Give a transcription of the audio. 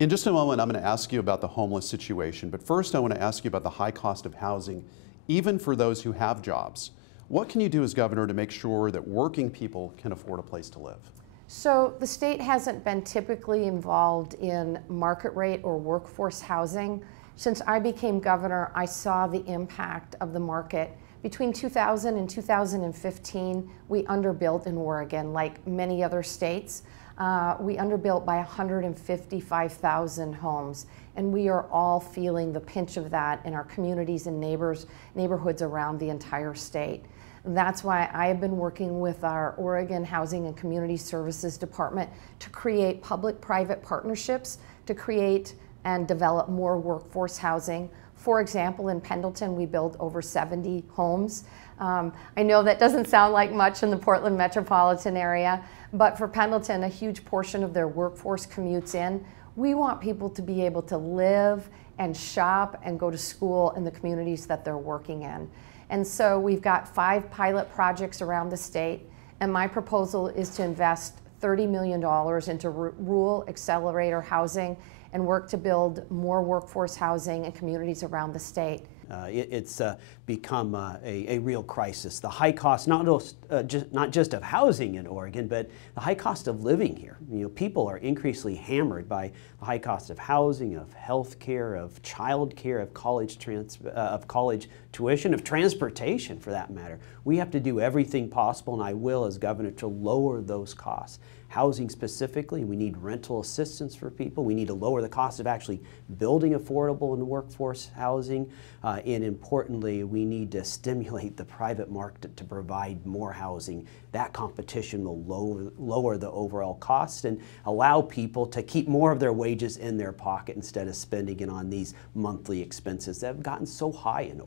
In just a moment, I'm going to ask you about the homeless situation, but first I want to ask you about the high cost of housing, even for those who have jobs. What can you do as governor to make sure that working people can afford a place to live? So the state hasn't been typically involved in market rate or workforce housing. Since I became governor, I saw the impact of the market. Between 2000 and 2015, we underbuilt in Oregon, like many other states. We underbuilt by 155,000 homes, and we are all feeling the pinch of that in our communities and neighborhoods around the entire state. That's why I have been working with our Oregon Housing and Community Services Department to create public-private partnerships to create and develop more workforce housing. For example, in Pendleton, we built over 70 homes. I know that doesn't sound like much in the Portland metropolitan area, but for Pendleton, a huge portion of their workforce commutes in. We want people to be able to live and shop and go to school in the communities that they're working in. And so we've got 5 pilot projects around the state, and my proposal is to invest $30 million into rural accelerator housing and work to build more workforce housing in communities around the state. It's become a real crisis. The high cost, not just of housing in Oregon, but the high cost of living here. You know, people are increasingly hammered by the high cost of housing, of health care, of child care, of college tuition, of transportation for that matter. We have to do everything possible, and I will as governor, to lower those costs. Housing specifically, we need rental assistance for people. We need to lower the cost of actually building affordable and workforce housing. And importantly, we need to stimulate the private market to provide more housing. That competition will lower the overall cost and allow people to keep more of their wages in their pocket instead of spending it on these monthly expenses that have gotten so high in